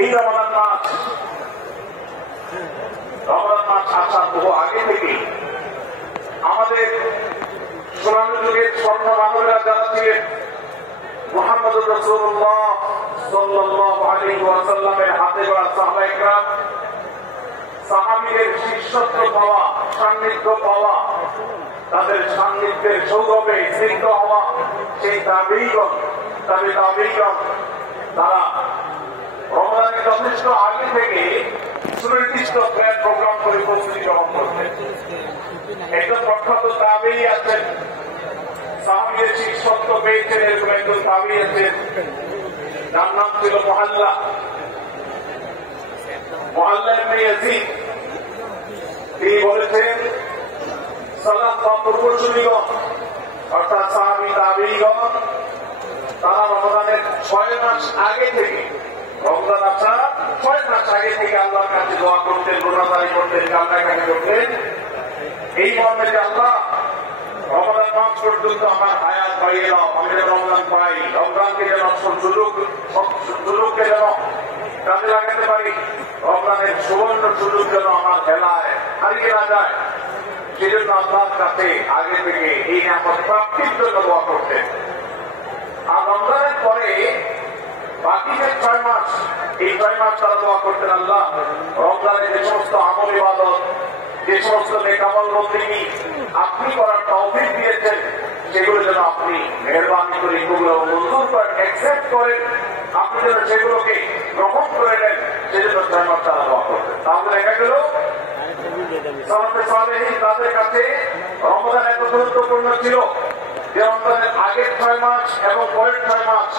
এই রমজান মাস আসার বহু আগে থেকে আমাদের সোনালী যুগের স্বর্ণ মানবেরা যারা ছিলেন মুহাম্মদ রাসূলুল্লাহ সাল্লাল্লাহু আলাইহি ওয়াসাল্লামের হাতে গড়া সাহাবায়ে কেরাম, সাহাবীদের শিষ্যত্ব পাওয়া, সান্নিধ্য পাওয়া, তাদের সান্নিধ্যের সৌরভে স্নিগ্ধ হওয়া সেই তাবেঈগণ তারা রমজানের যথেষ্ট আগে থেকে সুনির্দিষ্ট প্ল্যান প্রোগ্রাম করে প্রস্তুতি গ্রহণ করতেন। একজন প্রখ্যাত তাবেঈ আছেন, সাহাবীদের শিষ্যত্ব পেয়েছেন, এরকম একজন তাবেঈ আছেন, তার নাম ছিল মুআল্লা ইবনে ইয়াজিদ। তিনি বলেছেন, সালাত বা পূর্বসূরীগণ অর্থাৎ সাহাবী তাবেঈগণ তারা রমজানের 6 মাস আগে থেকে, রমজান আসার 6 মাস আগে থেকে আল্লাহর কাছে দোয়া করতেন, রোজাদারি করতেন, কান্নাকাটি করতেন এই মর্মে যে আল্লাহ রমজান মাস পর্যন্ত আমার হায়াত বাড়িয়ে দাও, আমি যেন রমজান পাই, রমজানকে যেন সুযোগকে যেন কাজে লাগাতে পারি, রমজানের সুবর্ণ সুযোগ যেন আমার খেলায় হারিয়ে না যায়, সেজন্য আল্লাহর কাছে আগে থেকে এই নিয়ামত প্রাপ্তির জন্য দোয়া করতেন। আর রমজানের পরে বাকি যে 6 মাস, এই 6 মাস তারা দোয়া করতেন, আল্লাহ রমজানে যে সমস্ত আমল ইবাদত, যে সমস্ত নেক আমল বন্দেগী আপনি করার তৌফিক দিয়েছেন, সেগুলো যেন আপনি মেহেরবানি করে এগুলো মঞ্জুর করেন, অ্যাকসেপ্ট করেন, আপনি যেন সেগুলোকে গ্রহণ করে নেন, সেজন্য 6 মাস তারা দোয়া করতেন। তাহলে দেখা গেল সালাফে সালেহীন তাদের কাছে রমজান এত গুরুত্বপূর্ণ ছিল যে রমজানের আগের 6 মাস এবং পরের 6 মাস